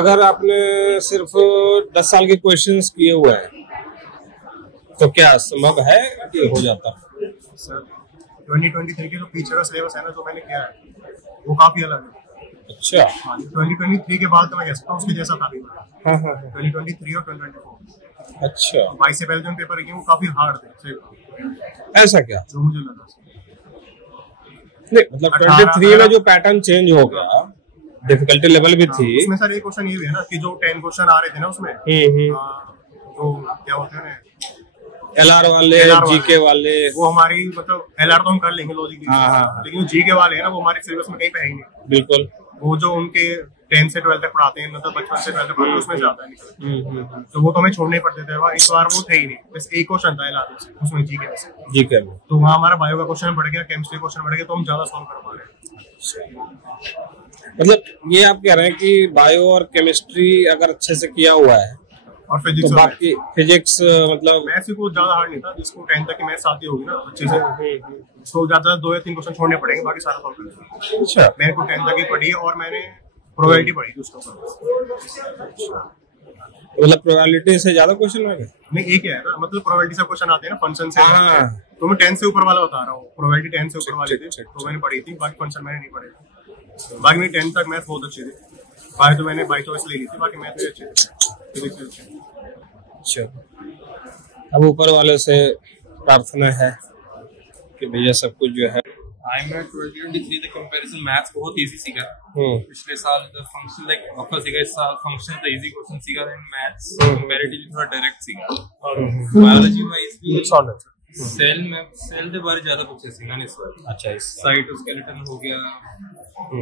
अगर आपने सिर्फ 10 साल के क्वेश्चंस किए हुए हैं तो क्या संभव है कि हो जाता? सर 2023 के जो पीछे का सिलेबस है ना जो मैंने किया है वो काफी अलग है। अच्छा। हाँ 2023 के बाद तो मैं कह सकता हूँ उसके जैसा था भी। हाँ हाँ 2023 और 2024। अच्छा। 22 से पहले जो पेपर किए वो काफी हार्ड थे। ऐसा क्या? जो मुझे लगा नहीं मतलब 23 में जो पैटर्न चेंज हो गया, डिफिकल्टी लेवल भी थी उसमें। सर एक क्वेश्चन ये भी है ना कि जो 10 क्वेश्चन आ रहे थे ना उसमें तो क्या होते हैं LR वाले, जीके वाले, वो हमारी मतलब LR तो हम कर लेंगे लॉजिक, लेकिन जीके वाले है ना वो हमारे सिलेबस में कहीं पे है ही नहीं। बिल्कुल। वो जो उनके 10 से 12 तक पढ़ाते हैं, मतलब बचपन से 12 तक पढ़ाते हैं, उसमें से आता है तो वो तो हमें छोड़ने पड़ते थे। इस बार वो थे ही नहीं, बस एक क्वेश्चन था LR से, उसमें जीके में। तो वहाँ हमारा बायो का क्वेश्चन बढ़ गया, केमिस्ट्री क्वेश्चन बढ़ गया, तो हम ज्यादा सॉल्व कर पा रहे हैं। मतलब ये आप कह रहे हैं कि बायो और केमिस्ट्री अगर अच्छे से किया हुआ है और फिजिक्स तो बाकी फिजिक्स मतलब मैथ्स को ज्यादा हार्ड नहीं था। जिसको 10 तक की मैथ्स आती होगी ना अच्छे से, तो ज्यादा 2 या 3 क्वेश्चन छोड़ने पड़ेंगे, बाकी सारा सॉल्व करेंगे। अच्छा। मैंने को 10 तक ही पढ़ी और मैंने प्रोबेबिलिटी पढ़ी थी उसके ऊपर। मतलब प्रोबेबिलिटी से ज्यादा क्वेश्चन आ गए? नहीं एक ही है ना, मतलब प्रोबेबिलिटी से क्वेश्चन आते हैं ना फंक्शन से। तो मैं 10 से ऊपर वाला बता रहा हूँ, प्रोबेबिलिटी 10 से ऊपर वाली थी तो मैंने पढ़ी थी, बाकी फंक्शन मैंने नहीं पढ़े। बाकी मेरी 10 तक मैथ बहुत अच्छी थी, बाकी तो मैंने बाई चॉइस ले ली थी, बाकी मैथ भी अच्छी थी। अच्छा, अब ऊपर वाले से प्रार्थना है कि भैया सब कुछ जो है। आई में 2023 द कंपैरिजन मैथ्स बहुत इजी सीखा। पिछले साल द फंक्शन लाइक ऑफर सीखा, इस साल फंक्शन द इजी क्वेश्चन सीखा, एंड मैथ्स कंपैरेटिवली थोड़ा डायरेक्ट सीखा। बायोलॉजी वाइज भी सेल के बारे ज्यादा पूछे सीखा इस बार। अच्छा, इस साइटोस्केलेटन हो गया,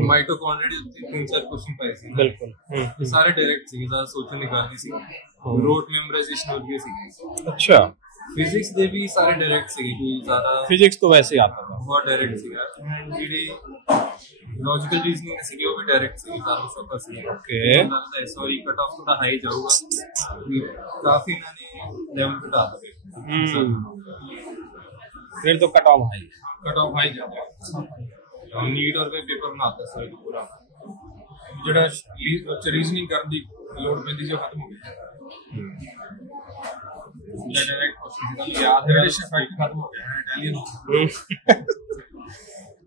माइटोकॉन्ड्रिया 3-4 क्वेश्चन पाए सी। बिल्कुल ये सारे डायरेक्ट सीखे, ज्यादा सोचने निकालने सीखे, रोट मेमोराइजेशन हो गया सीखे। अच्छा, फिजिक्स दे भी सारे डायरेक्ट सीखे, कोई ज्यादा फिजिक्स तो वैसे ही आता था, बहुत डायरेक्ट सीखा। जीडी लॉजिकल रीजनिंग सीखे, वो भी डायरेक्ट सीखे, ज्यादा फोकस सीखे। ओके, सॉरी कट ऑफ थोड़ा हाई जाऊंगा, काफी इन्होंने लेवल घटा दिया। फिर तो कट ऑफ हाई जाता है। नीट और पे पेपर बनाता है सर पूरा, जेड़ा रीजनिंग करने दी लोड पैंदी जो खत्म हो गई। डायरेक्ट क्वेश्चन याद है, फैक्ट खत्म हो गया इटालियन।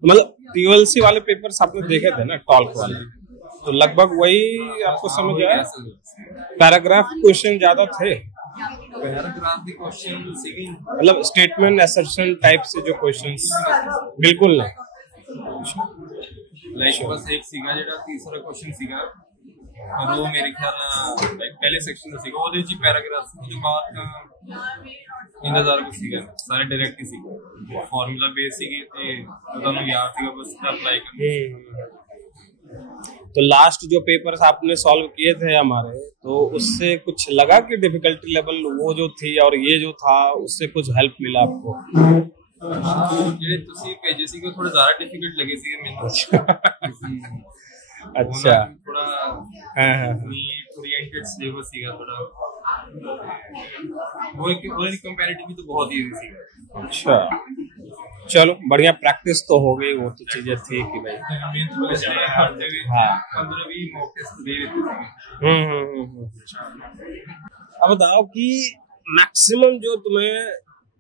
मतलब पीओएलसी वाले पेपर्स आपने देखे थे ना, टॉल्क वाले, तो लगभग वही आपको समझ आया। पैराग्राफ क्वेश्चन ज्यादा थे, पैराग्राफ के क्वेश्चन मतलब स्टेटमेंट असर्शन टाइप से जो क्वेश्चंस बिल्कुल नहीं। लाइक बस एक सीगा जेड़ा तीसरा क्वेश्चन सीगा, और वो मेरे ख्याल लाइक पहले सेक्शन में सीगा, ओदे जी पैराग्राफ के बाद का इंतजार को सीगा, सारे डायरेक्ट ही सीगा, फार्मूला बेस सीगे ते ਤੁਹਾਨੂੰ याद ਸੀਗਾ, बस अप्लाई करना। तो लास्ट जो पेपर्स आपने सॉल्व किए थे हमारे, तो उससे कुछ लगा कि डिफिकल्टी लेवल वो जो थी और ये जो था उससे कुछ हेल्प मिला आपको? ਜਿਹੜੇ ਤੁਸੀਂ ਭੇਜੇ ਸੀਗੇ ਥੋੜੇ ਜ਼ਿਆਦਾ ਡਿਫਿਕਲਟ ਲੱਗੇ ਸੀਗੇ ਮੈਨੂੰ। अच्छा, थोड़ा ओरिएंटेड सिलेबस सीगा थोड़ा, वो एक कंपैरेटिवली तो बहुत इजी सीगा। अच्छा, चलो बढ़िया, प्रैक्टिस तो हो गई, वो तो चीजें थी कि भाई अब बताओ कि मैक्सिमम जो तुम्हें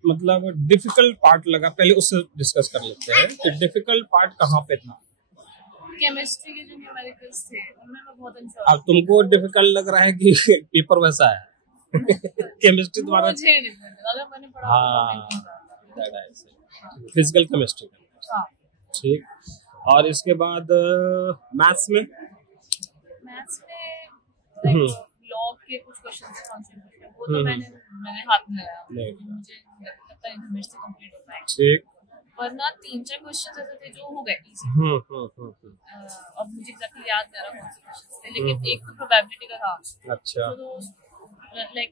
मतलब डिफिकल्ट पार्ट लगा, पहले उससे डिस्कस कर लेते हैं कि डिफिकल्ट पार्ट कहाँ पे था। केमिस्ट्री के जो न्यूमेरिकल्स थे उनमें मैं बहुत अनश्योर। अब तुमको डिफिकल्ट लग रहा है कि पेपर वैसा है? केमिस्ट्री तुम्हारा मुझे डिफिकल्ट लगा, मैंने पढ़ा। फिजिकल केमिस्ट्री का, ठीक। और इसके बाद मैथ्स में लॉग के कुछ क्वेश्चन से कॉन्सेंट्रेट, वो तो मैंने हाथ में लगाया, मुझे लगता है केमिस्ट्री कंप्लीट हो पाएगा। ठीक, वरना 3-4 क्वेश्चन ऐसे थे जो हो गए इजी। अब मुझे एग्जैक्टली याद नहीं आ रहा कौन से क्वेश्चन थे, लेकिन एक तो प्रोबेबिलिटी का था। अच्छा, तो लाइक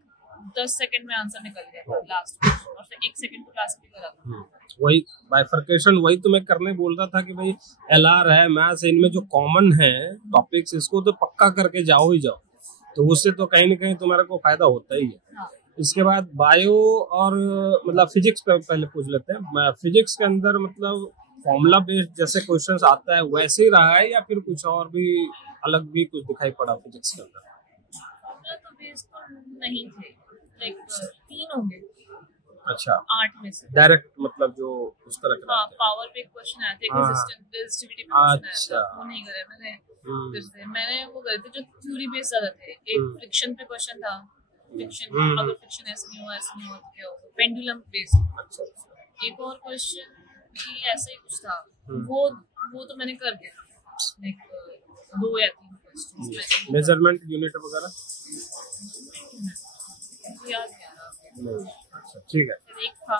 10 सेकंड में आंसर निकल गया लास्ट क्वेश्चन, और फिर 1 सेकंड को क्लासिफाई करा था। वही बाइफर्केशन, वही तो मैं करने बोल रहा था कि भाई LR है, मैथ्स, इनमें जो कॉमन है टॉपिक्स, इसको तो पक्का करके जाओ ही जाओ, तो उससे तो कहीं ना कहीं तुम्हारे को फायदा होता ही है। हाँ। इसके बाद बायो और मतलब फिजिक्स पे पहले पूछ लेते हैं। फिजिक्स के अंदर मतलब फॉर्मूला बेस्ड जैसे क्वेश्चंस आता है वैसे ही रहा है, या फिर कुछ और भी अलग भी कुछ दिखाई पड़ा फिजिक्स के अंदर? नहीं थे, लाइक 3 होंगे। अच्छा 8 में से डायरेक्ट मतलब जो उस तरह का। हाँ, पावर पे क्वेश्चन आया था, रेजिस्टिविटी पे क्वेश्चन आया अच्छा था, वो नहीं करे मैंने। फिर से मैंने वो करे थे जो थ्योरी बेस्ड ज्यादा थे। एक फ्रिक्शन पे क्वेश्चन था, फ्रिक्शन अगर फ्रिक्शन ऐसे नहीं हुआ तो क्या होगा, पेंडुलम बेस्ड। एक और क्वेश्चन भी ऐसा ही कुछ था, वो तो मैंने कर दिया, लाइक 2 या 3 क्वेश्चन। मेजरमेंट यूनिट वगैरह याद नहीं आ रहा। अच्छा ठीक है। एक था।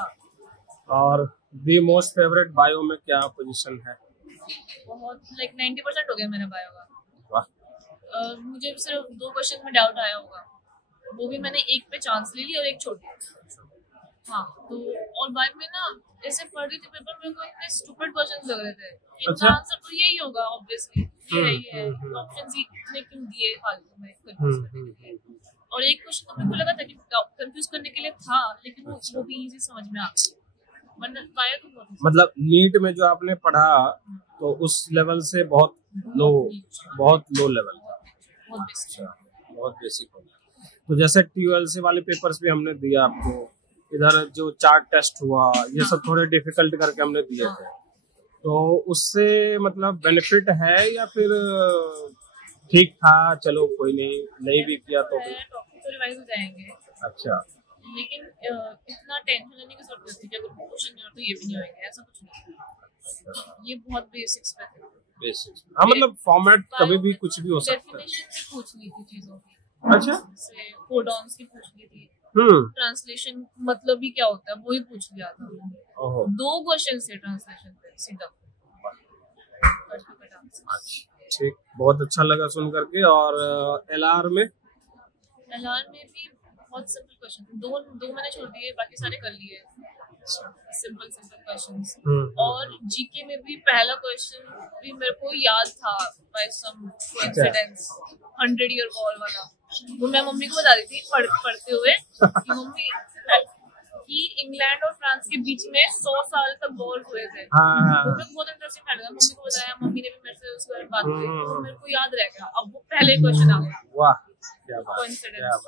और दी मोस्ट फेवरेट बायो में क्या पोजीशन है? बहुत लाइक 90% हो गया मेरा बायो का। वाह। मुझे सिर्फ 2 क्वेश्चन में डाउट आया होगा, वो भी मैंने एक पे चांस ले ली और एक छोड़ दिया। हाँ, तो और बायो में ना ऐसे पढ़ रही थी पेपर में, को इतने स्टूपिड क्वेश्चन लग रहे थे। इनका आंसर तो यही होगा ऑब्वियसली, यही है। ऑप्शंस ही इतने क्यों दिए फालतू में कंफ्यूज करने के लिए। और एक क्वेश्चन तो मेरे को लगा था कि कंफ्यूज करने के लिए था, लेकिन वो भी इजी समझ में आ गया। बायो तो बहुत मतलब नीट में जो आपने पढ़ा तो उस लेवल से बहुत लो लेवल, बहुत बेसिक हो गया। तो जैसे TULC वाले पेपर्स भी हमने दिया आपको, इधर जो चार्ट टेस्ट हुआ ये सब थोड़े डिफिकल्ट करके हमने दिए थे, तो उससे मतलब बेनिफिट है या फिर ठीक था, चलो कोई नहीं भी किया तो रिवाइज हो जाएंगे। अच्छा, लेकिन इतना टेंशन लेने की जरूरत नहीं थी कि अगर क्वेश्चन नहीं हो तो ये भी नहीं होंगे, ऐसा कुछ नहीं। ये बहुत बेसिक्स पे थे। बेसिक्स, हाँ मतलब फॉर्मेट कभी भी कुछ भी हो सकता है। डेफिनेशन से पूछ ली थी चीजों की। अच्छा, जैसे कोडॉन्स की पूछ ली थी, ट्रांसलेशन मतलब ही क्या होता है वो ही पूछ लिया था। 2 क्वेश्चन से ट्रांसलेशन पे सीधा। ठीक, बहुत अच्छा लगा सुन करके। और LR में भी बहुत सिंपल क्वेश्चन थे। 2 मैंने छोड़ दिए, बाकी सारे कर लिए। Simple questions. और जीके में भी पहला क्वेश्चन भी मेरे को याद था बाय सम कोइंसिडेंस, 100 ईयर वॉर वाला। वो मैं मम्मी को बता रही थी पढ़ते हुए कि मम्मी कि इंग्लैंड और फ्रांस के बीच में 100 साल तक वॉर हुए थे। वो मेरे को बहुत इंटरेस्टिंग लगा। मम्मी को बताया, मम्मी ने भी मेरे से उस बारे में बात की, तो मेरे को याद रह गया। अब वो पहले क्वेश्चन आ गया। वाह, क्या बात, कोइंसिडेंस।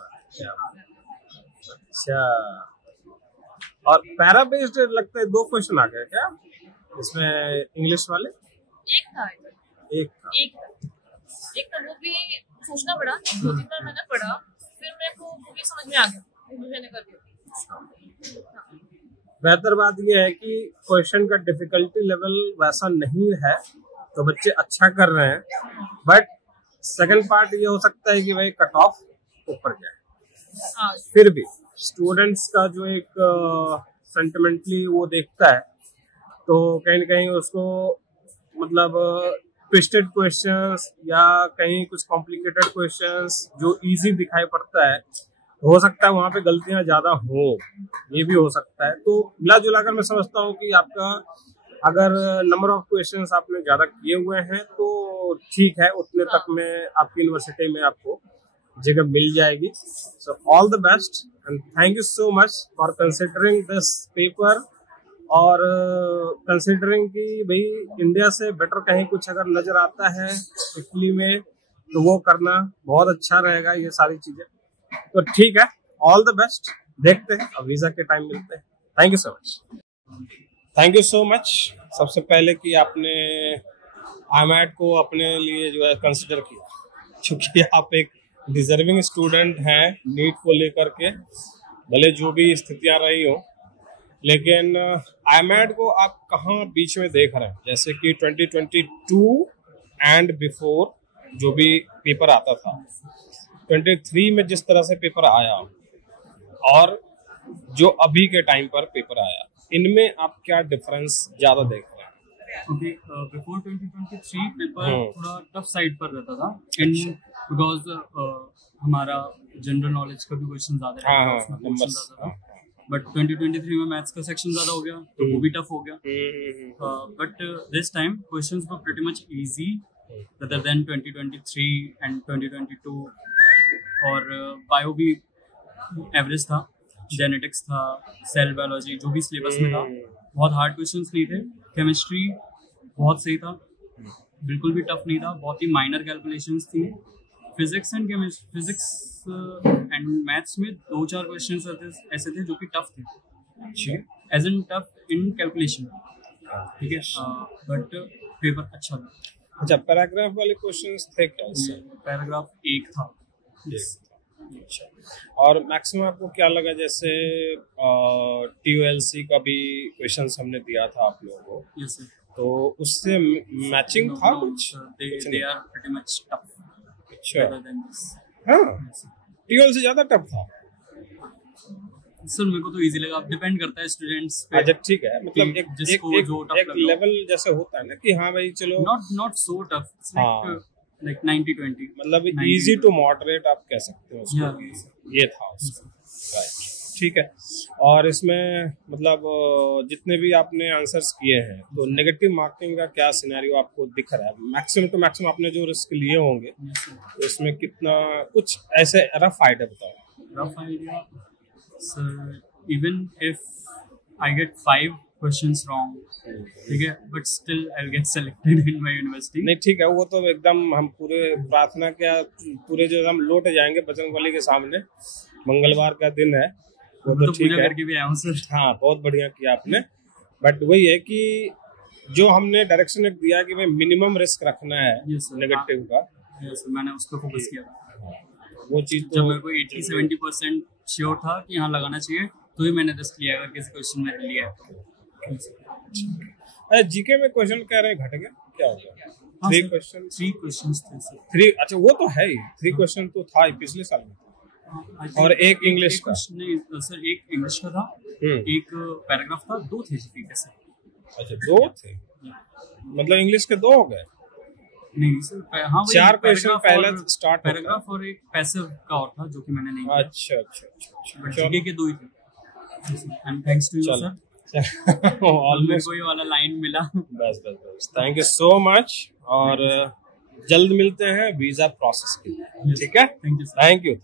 अच्छा, और पैरा बेस्ड लगता है 2 क्वेश्चन आ गए क्या इसमें इंग्लिश वाले? एक था वो भी सोचना पड़ा, 2-3 बार मैंने पढ़ा, फिर मेरे को वो भी समझ में आ गया, वो मैंने कर दिया। बेहतर बात यह है कि क्वेश्चन का डिफिकल्टी लेवल वैसा नहीं है, तो बच्चे अच्छा कर रहे हैं। बट सेकंड पार्ट ये हो सकता है कि भाई कट ऑफ ऊपर जाए। फिर भी स्टूडेंट्स का जो एक सेंटिमेंटली वो देखता है, तो कहीं न कहीं उसको मतलब ट्विस्टेड क्वेश्चंस या कहीं कुछ कॉम्प्लिकेटेड क्वेश्चंस जो इजी दिखाई पड़ता है, हो सकता है वहाँ पे गलतियाँ ज्यादा हो, ये भी हो सकता है। तो मिला जुला कर मैं समझता हूँ कि आपका अगर नंबर ऑफ क्वेश्चंस आपने ज्यादा किए हुए हैं तो ठीक है, उतने तक में आपकी यूनिवर्सिटी में आपको जगह मिल जाएगी। So all the best and thank you so much for considering this paper, और कंसिडरिंग कि भाई इंडिया से बेटर कहीं कुछ अगर नजर आता है इटली में तो वो करना बहुत अच्छा रहेगा। ये सारी चीजें तो ठीक है, ऑल द बेस्ट, देखते हैं अब वीजा के टाइम मिलते हैं। Thank you so much. Thank you so much सबसे पहले कि आपने IMAT को अपने लिए जो है कंसिडर किया, क्योंकि आप एक डिजर्विंग स्टूडेंट हैं नीट को लेकर के, भले जो भी स्थितियां रही हो, लेकिन IMAT को आप कहाँ बीच में देख रहे हैं? जैसे कि 2022 एंड बिफोर जो भी पेपर आता था, 23 में जिस तरह से पेपर आया और जो अभी के टाइम पर पेपर आया, इनमें आप क्या डिफरेंस ज्यादा देख रहे हैं? क्योंकि बिफोर 2023 पेपर थोड़ा टफ साइड पर रहता था, बिकॉज हमारा जनरल नॉलेज का भी क्वेश्चन ज्यादा रहता था, उसमें क्वेश्चन ज्यादा था। बट 2023 में मैथ्स का सेक्शन ज्यादा हो गया, तो वो भी टफ हो गया। But this time questions were pretty much easy rather than 2023 and 2022। और बायो भी एवरेज था, जेनेटिक्स था, सेल बायोलॉजी जो भी सिलेबस में था, बहुत हार्ड क्वेश्चंस नहीं थे। केमिस्ट्री बहुत सही था, बिल्कुल भी टफ नहीं था, बहुत ही माइनर कैलकुलेशंस थी। Physics and chemistry, physics and maths में 2-4 क्वेश्चंस ऐसे थे जो कि टफ थे। अच्छा, as in tough in calculation, ठीक है, बट पेपर अच्छा था। अच्छा, पैराग्राफ वाले क्वेश्चंस थे क्या इससे? पैराग्राफ 1 था। अच्छा, और मैक्सिमम आपको क्या लगा, जैसे TOLC का भी क्वेश्चंस हमने दिया था आप लोगों को? Yes sir. तो उससे मैचिंग था कुछ? They are pretty much tough. अच्छा, हाँ, TOLC ज्यादा टफ था सर। मेरे को तो इजी लगा, अब डिपेंड करता है स्टूडेंट्स पे। अच्छा, ठीक है, मतलब एक लेवल जैसे होता है ना कि हाँ भाई चलो, नॉट सो टफ, लाइक 90-20, मतलब इजी टू मॉडरेट आप कह सकते हो उसको। ये था उसका, राइट, ठीक है। और इसमें मतलब जितने भी आपने आंसर्स किए हैं, तो नेगेटिव मार्किंग का क्या सिनेरियो आपको दिख रहा है? मैक्सिमम टू मैक्सिमम आपने जो रिस्क लिए होंगे, तो इसमें कितना, कुछ ऐसे रफ आइडिया बताओ। Rough idea sir, even if I get 5 questions wrong, ठीक है, but still I will get selected in my university. नहीं, ठीक है, वो तो एकदम हम पूरे प्रार्थना क्या पूरे जो हम लौट जाएंगे बजरंगबली के सामने, मंगलवार का दिन है, वो तो ठीक है। करके भी आया हूं सर। हाँ, बहुत बढ़िया किया आपने, बट वही है कि जो हमने डायरेक्शन एक दिया कि भाई मिनिमम रिस्क रखना है नेगेटिव का, मैंने उस पर फोकस किया था। वो चीज जब मेरे को 80-70% श्योर था कि यहाँ लगाना चाहिए, तो ही मैंने रिस्क लिया अगर किसी क्वेश्चन में लिया है तो। अच्छा, जीके में क्वेश्चन कह रहे हैं घट गया, क्या हो गया? 3 क्वेश्चंस थे सर। 3, अच्छा, वो तो है ही, 3 क्वेश्चन तो था ही पिछले साल में, और एक इंग्लिश का। नहीं सर, एक इंग्लिश का था, एक पैराग्राफ था, 2 थे जीके के सर। अच्छा, 2 थे, मतलब इंग्लिश के 2 हो गए? नहीं सर, हाँ, 4 क्वेश्चन पहले स्टार्ट, पैराग्राफ और एक पैसिव का और था जो कि मैंने नहीं किया। अच्छा, बट जीके के 2 ही थे। And thanks to you sir, almost कोई वाला लाइन मिला। बस, थैंक यू सो मच, और जल्द मिलते हैं वीजा प्रोसेस के लिए, ठीक है? Thank you.